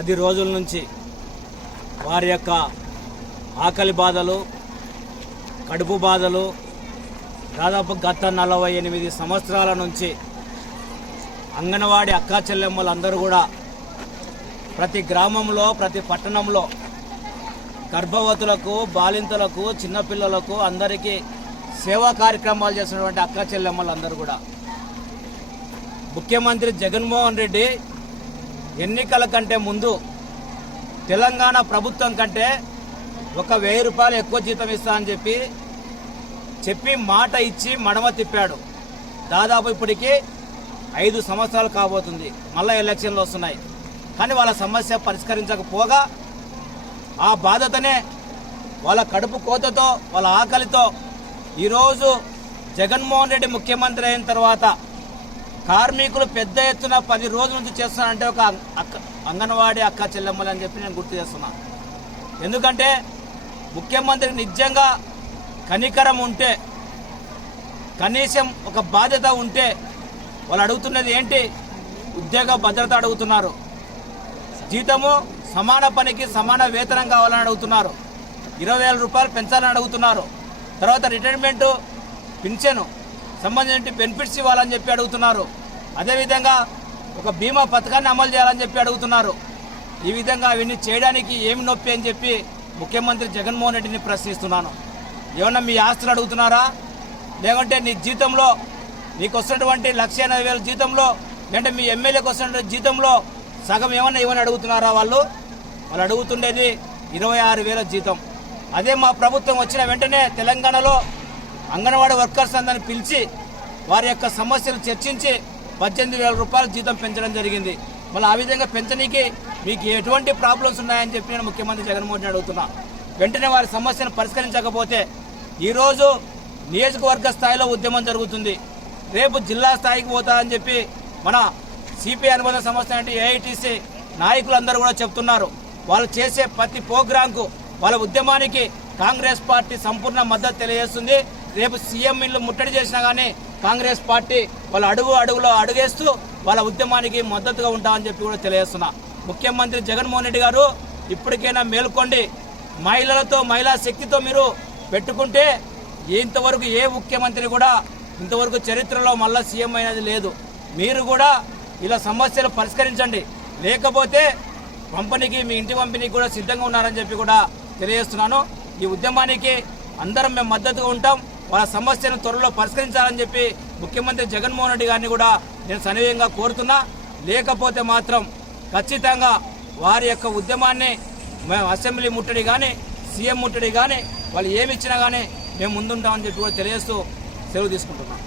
10 రోజుల నుంచి వారి యొక్క ఆకలి బాధలు, కడుపు బాధలు దాదాపు గత 48 సంవత్సరాల నుంచి అంగన్వాడీ అక్కా చెల్లెమ్మలందరూ కూడా ప్రతి గ్రామంలో, ప్రతి పట్టణంలో గర్భవతులకు, బాలింతలకు, చిన్నపిల్లలకు అందరికీ సేవా కార్యక్రమాలు చేసినటువంటి అక్కా చెల్లెమ్మలందరూ కూడా ముఖ్యమంత్రి జగన్మోహన్ రెడ్డి ఎన్నికల కంటే ముందు తెలంగాణ ప్రభుత్వం కంటే ఒక 1000 రూపాయలు ఎక్కువ జీతం ఇస్తా అని చెప్పి మాట ఇచ్చి మడమ తిప్పాడు. దాదాపు ఇప్పటికీ 5 సంవత్సరాలు కాబోతుంది. మళ్ళీ ఎలక్షన్లు వస్తున్నాయి. కానీ వాళ్ళ సమస్య పరిష్కరించకపోగా ఆ బాధతోనే వాళ్ళ కడుపు కోతతో, వాళ్ళ ఆకలితో ఈరోజు జగన్మోహన్ రెడ్డి ముఖ్యమంత్రి అయిన తర్వాత కార్మికులు పెద్ద ఎత్తున 10 రోజుల నుంచి చేస్తున్నారంటే ఒక అంగన్వాడీ అక్కా చెల్లెమ్మలు అని చెప్పి నేను గుర్తు చేస్తున్నాను. ఎందుకంటే ముఖ్యమంత్రికి నిజంగా కనికరం ఉంటే, కనీసం ఒక బాధ్యత ఉంటే వాళ్ళు అడుగుతున్నది ఏంటి? ఉద్యోగ భద్రత అడుగుతున్నారు, జీతము సమాన పనికి సమాన వేతనం కావాలని అడుగుతున్నారు, 20,000 రూపాయలు పెంచాలని అడుగుతున్నారు, తర్వాత రిటైర్మెంటు పింఛను సంబంధించిన బెనిఫిట్స్ ఇవ్వాలని చెప్పి అడుగుతున్నారు, అదేవిధంగా ఒక బీమా పథకాన్ని అమలు చేయాలని చెప్పి అడుగుతున్నారు. ఈ విధంగా అవన్నీ చేయడానికి ఏమి నొప్పి అని చెప్పి ముఖ్యమంత్రి జగన్మోహన్ రెడ్డిని ప్రశ్నిస్తున్నాను. ఏమన్నా మీ ఆస్తులు అడుగుతున్నారా? లేకుంటే నీ జీతంలో నీకు వస్తున్నటువంటి 1,80,000 జీతంలో, లేదంటే మీ ఎమ్మెల్యేకి వస్తున్నటువంటి జీతంలో సగం ఏమన్నా ఇవ్వని అడుగుతున్నారా? వాళ్ళు అడుగుతుండేది 26,000 జీతం. అదే మా ప్రభుత్వం వచ్చిన వెంటనే తెలంగాణలో అంగన్వాడీ వర్కర్స్ అందరిని పిలిచి వారి యొక్క సమస్యలు చర్చించి 18,000 రూపాయల జీతం పెంచడం జరిగింది. మళ్ళీ ఆ విధంగా పెంచనీకి మీకు ఎటువంటి ప్రాబ్లమ్స్ ఉన్నాయని చెప్పి నేను ముఖ్యమంత్రి జగన్మోహన్ రెడ్డి అడుగుతున్నా. వెంటనే వారి సమస్యను పరిష్కరించకపోతే ఈరోజు నియోజకవర్గ స్థాయిలో ఉద్యమం జరుగుతుంది, రేపు జిల్లా స్థాయికి పోతా అని చెప్పి మన సిపిఐ అనుబంధ సంస్థ అంటే ఏఐటీసీ నాయకులందరూ కూడా చెప్తున్నారు. వాళ్ళు చేసే ప్రతి ప్రోగ్రాంకు, వాళ్ళ ఉద్యమానికి కాంగ్రెస్ పార్టీ సంపూర్ణ మద్దతు తెలియజేస్తుంది. రేపు సీఎం ఇల్లు ముట్టడి చేసినా కానీ కాంగ్రెస్ పార్టీ వాళ్ళ అడుగులో అడుగేస్తూ వాళ్ళ ఉద్యమానికి మద్దతుగా ఉంటామని చెప్పి కూడా తెలియజేస్తున్నా. ముఖ్యమంత్రి జగన్మోహన్ రెడ్డి గారు ఇప్పటికైనా మేల్కొండి. మహిళలతో, మహిళా శక్తితో మీరు పెట్టుకుంటే ఇంతవరకు ఏ ముఖ్యమంత్రి కూడా ఇంతవరకు చరిత్రలో మళ్ళా సీఎం అయినది లేదు. మీరు కూడా ఇలా సమస్యలు పరిష్కరించండి, లేకపోతే పంపిణీకి, మీ ఇంటి పంపిణీకి కూడా సిద్ధంగా ఉన్నారని చెప్పి కూడా తెలియజేస్తున్నాను. ఈ ఉద్యమానికి అందరం మేము మద్దతుగా ఉంటాం. వాళ్ళ సమస్యను త్వరలో పరిష్కరించాలని చెప్పి ముఖ్యమంత్రి జగన్మోహన్ రెడ్డి గారిని కూడా నేను సవినయంగా కోరుతున్నా. లేకపోతే మాత్రం ఖచ్చితంగా వారి యొక్క ఉద్యమాన్ని మేము అసెంబ్లీ ముట్టడి కానీ, సీఎం ముట్టడి కానీ, వాళ్ళు ఏమి ఇచ్చినా కానీ మేము ముందుంటామని చెప్పి కూడా తెలియజేస్తూ సెలవు తీసుకుంటున్నాం.